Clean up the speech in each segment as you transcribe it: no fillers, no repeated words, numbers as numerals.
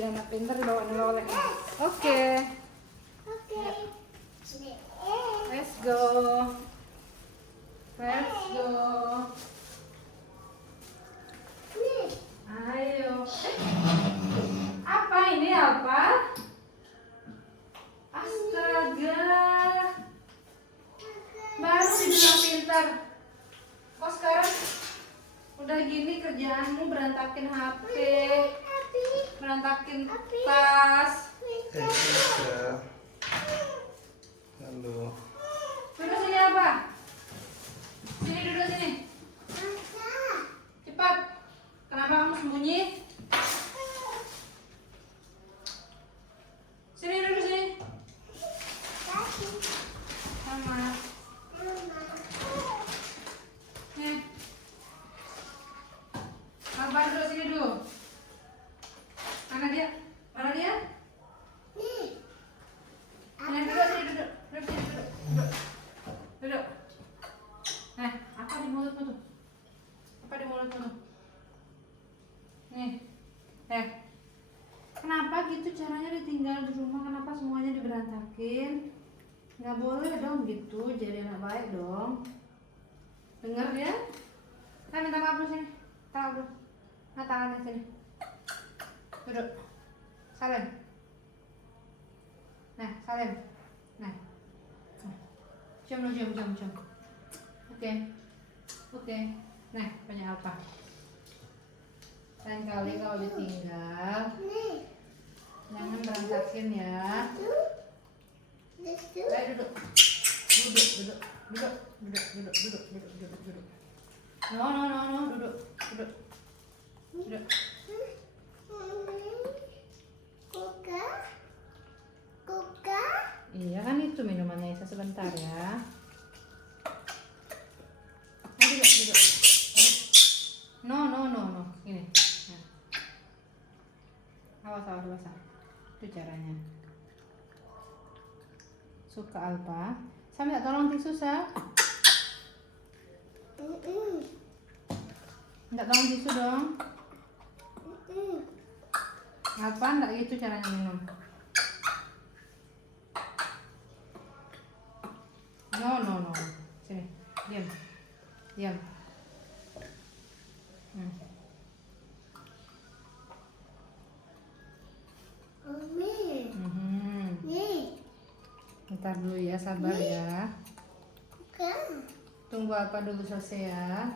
jadi anak pintar bawa oleh. Oke. Let's go. Ayo. Apa ini apa? Astaga. Baru dibilang pintar. Kok sekarang udah gini kerjaanmu berantakin HP, berantakin tas. Halo. Duduk sini apa? Sini duduk sini. Cepat. Kenapa kamu sembunyi? Sini duduk sini. Sama. Nih. Apa duduk sini dulu? Mana dia? Mana dia? Duduk sini, duduk. Duduk. Apa di mulutmu tuh? Apa di mulutmu tuh? Nih. Kenapa gitu caranya ditinggal di rumah? Kenapa semuanya diberantakin? Nggak boleh dong gitu, jadi anak baik dong. Dengar ya? Nah, minta maaf dulu sini. Tahu dulu. Nah, tangannya sini. Duduk. Salim. Nah, salim. Nah. Cium. Oke. Nah, banyak apa? Lain kali kalau ditinggal, jangan berantakin ya. Ayo duduk. Duduk. No, duduk. Iya kan itu minumannya Isa sebentar ya. Duduk. No. Ini. Nah. Awas. Itu caranya. Suka Alpa. Saya minta tolong tisu, Sa. Minta tolong tisu dong. Alpa enggak gitu caranya minum. No. Sini. Diam. Bentar dulu ya, sabar ya. Tunggu apa dulu selesai ya.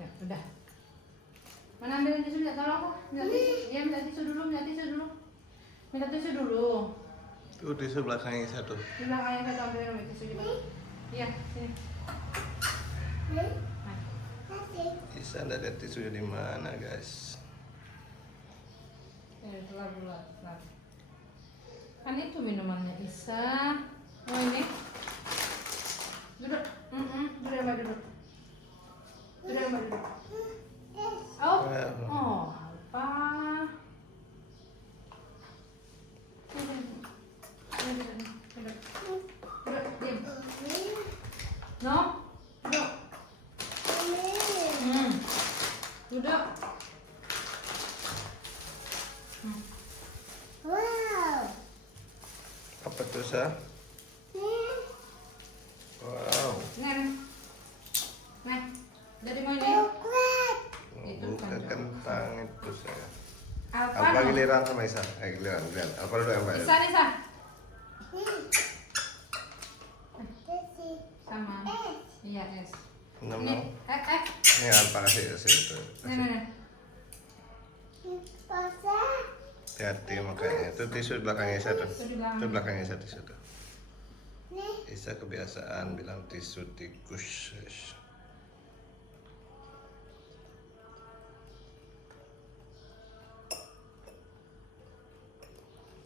Ya, udah. Mana ambil tisu, minta tolong. Minta tisu dulu. Minta tisu dulu. Tuh di sebelah belakangnya satu. Di belakangnya satu, ambil tisu di mana? Iya, sini. Bisa nggak ada tisunya di mana, guys? Telat. Kan itu minumannya Isa. Oh ini. Duduk. Duduk. Oh, apa? Duduk, diam. No, duduk. Duduk. Apa tuh, Sa? Wow. Nah, dari mana? Bukan kentang itu, saya. Apa Giliran sama Isa. Giliran. Apa dulu yang bayar? Isa. Sama. Iya, es. Ini apa kasih itu? Nah. Hati makanya itu tisu di belakangnya Isa tuh. Itu di belakang. Itu belakangnya Isa tisu tuh. Isa kebiasaan bilang tisu tikus.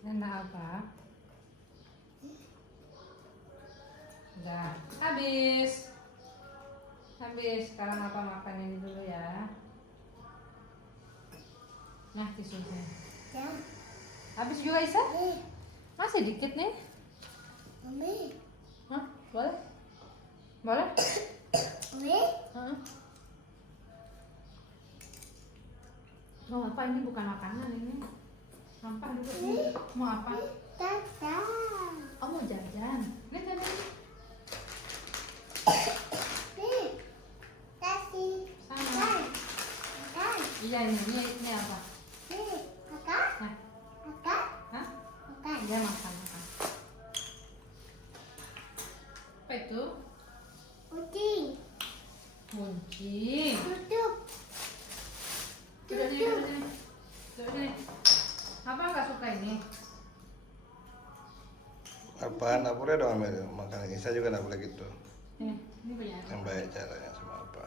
Nanda apa? Udah habis. Sekarang apa makan ini dulu ya. Nah, tisunya. Habis juga Isa? Masih dikit nih. Hah? Boleh? Boleh? sampah, ini bukan makanan ini. Sampah dulu ini. Mau apa? Oh mau jajan. Lihat jajan. Sana. Iya ini apa? Nah, hah? Iya makan. Apa itu? Kucing. Duduk sini. Apa nggak suka ini? Apaan? Nggak boleh dong ambil makan. Isa juga nggak boleh gitu. Ini punya. Yang baik caranya sama apa?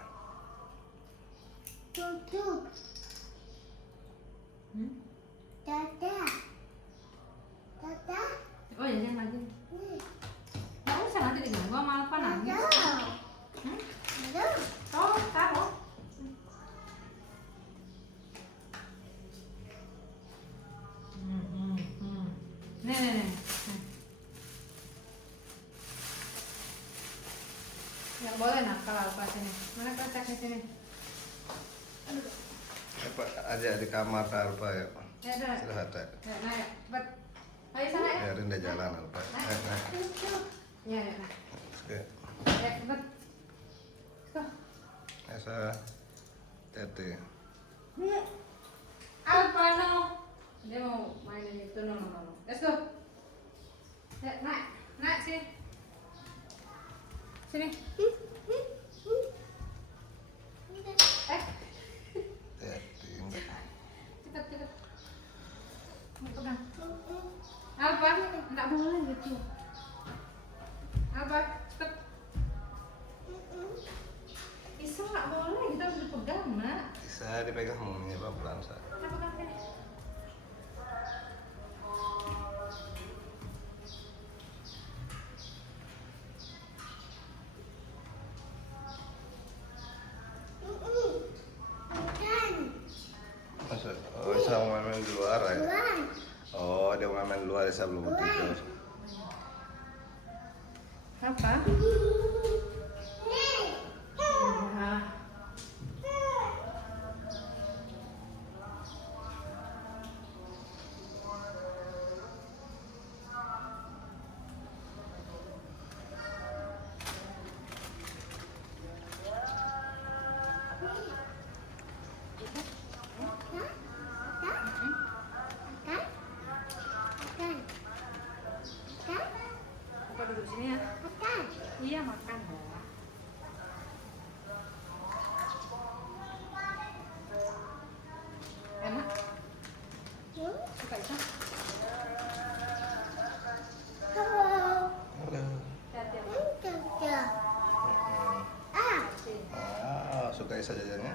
Oh ya jangan lagi. Nggak usah nanti diganggu sama Alfa nangis. Oh taruh. Nih. Nggak boleh nakal Alfa sini. Mana kertasnya sini? Aduh. Apa aja di kamar Alfa ya? Ya udah. Istirahat ya. Ya, nah ya. Cepat. Ayo sana ya. Biarin dia jalan Alfa. Nah. Ya nah. Oke. Ya cepat. Isa, hati. Alfa no. Dia mau mainin itu no. Let's go. Ya, naik sini. Sini. Hati. Cepat. Mau pegang. Alfa, enggak boleh gitu. Alfa, cepat. Isa enggak boleh, kita harus dipegang, Nak. Bisa dipegang mulutnya pelan-pelan Sa. Kita pegang sini. Maksud, oh Isa mau main di luar ya? Oh dia mau main di luar Isa belum mau tidur. Apa? Ya. Apa duduk sini ya? Iya makan lah. Enak? Suka itu? Halo. Hati-hati. Suka Isa jajannya?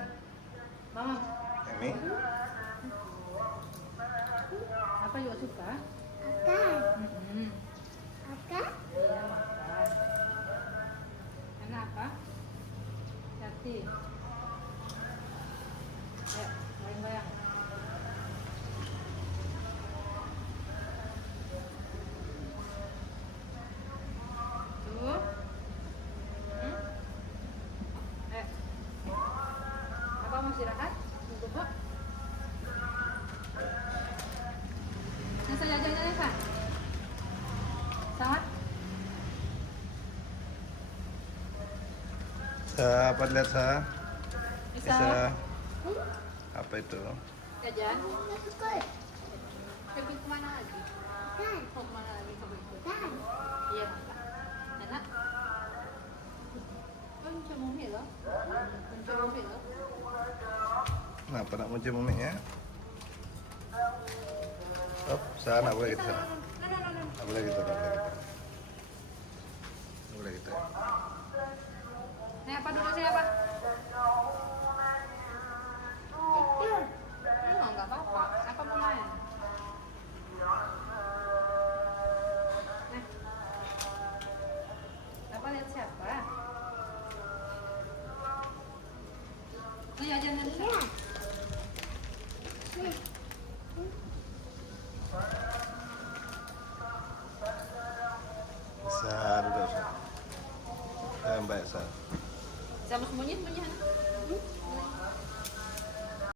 Mama, Emi? apa juga suka? Mm-mm. Iya makan. Enak apa? Hati. Ayo, goyang-goyang. Tuh. Apa mau istirahat? Mau bubuk? Nasa jajan-jajan, Pak? Selamat. Apa lihat Sa? Bisa. Isa. Apa itu? Jajan. Pergi kemana lagi? Mau kemana lagi kamu ikut? Iya makan. Enak. Mencium umi loh. Mencium umi loh. Kenapa nak muncul muminya? Stop, Sa, nak boleh gitu Sa. Nggak boleh gitu, nggak boleh gitu. Nggak boleh gitu. Nih apa duduk sini apa? Nggak apa-apa. Apa mau main? Nih. Apa lihat siapa? Oh ya jangan.